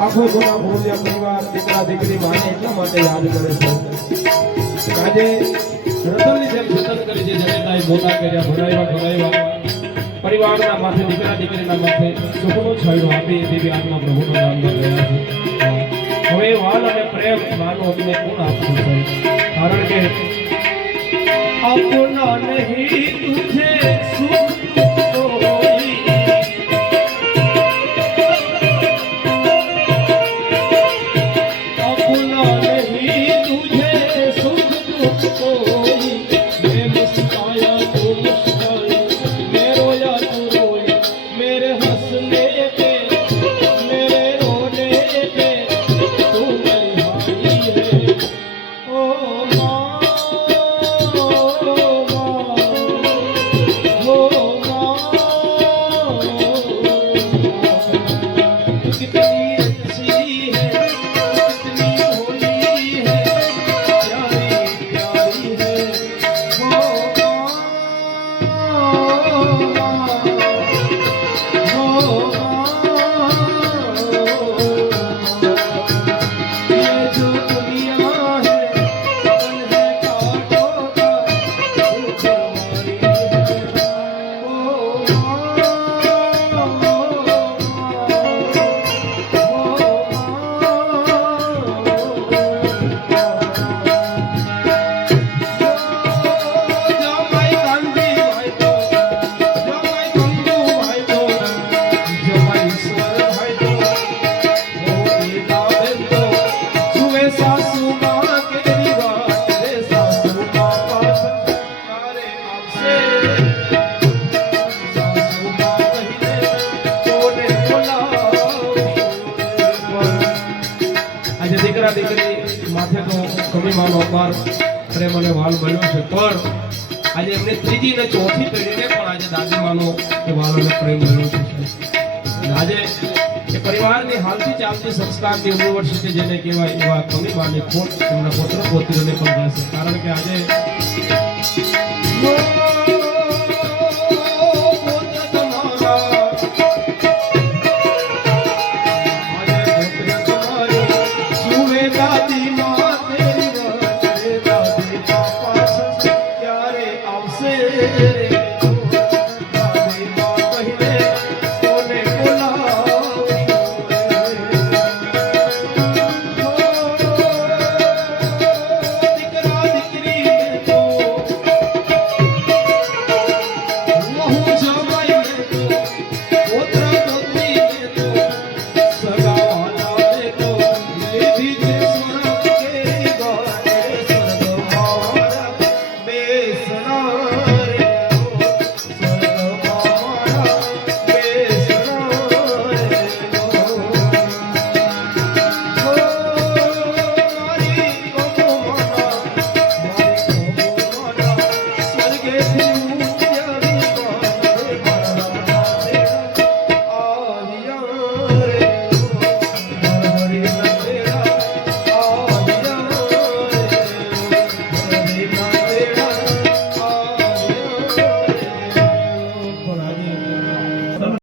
આખો ગુના ભૂલ્યા પરિવાર દીકરા દીકરી માને એટલા માટે યાદ કરે છે આજે રતનની જેમ જતન કરી છે જનેતાએ મોટા કર્યા ભણાવ્યા પરિવારના માથે દીકરા દીકરીના માથે સુખનો છાંયો આપી દેવી આત્મા પ્રભુનું નામ રહ્યા છે હવે વાલ અને પ્રેમ માનો અમને કોણ આપશું છે કારણ કે अपना नहीं तुझे सुख कोई अपना नहीं तुझे सुख कोई मैं मुस्काया तू मुस्काई मैं रोया तू रोई मेरे हंसने पे मेरे रोने पे तू बलिहारी है ओ દીકરા દીકરી માથે તો કમીમાનો અપાર પ્રેમ અને વાલ બન્યો છે પણ આજે એમને ત્રીજી ને ચોથી પેઢીને પણ આજે દાદીમાનો એ વાલ અને પ્રેમ બન્યો છે આજે એ પરિવારની હાલથી ચાલતી સંસ્કારની યુનિવર્સિટી જેને કહેવાય એવા કમીમાની ખોટ એમના પુત્ર પોત્રીઓને પણ જશે કારણ કે આજે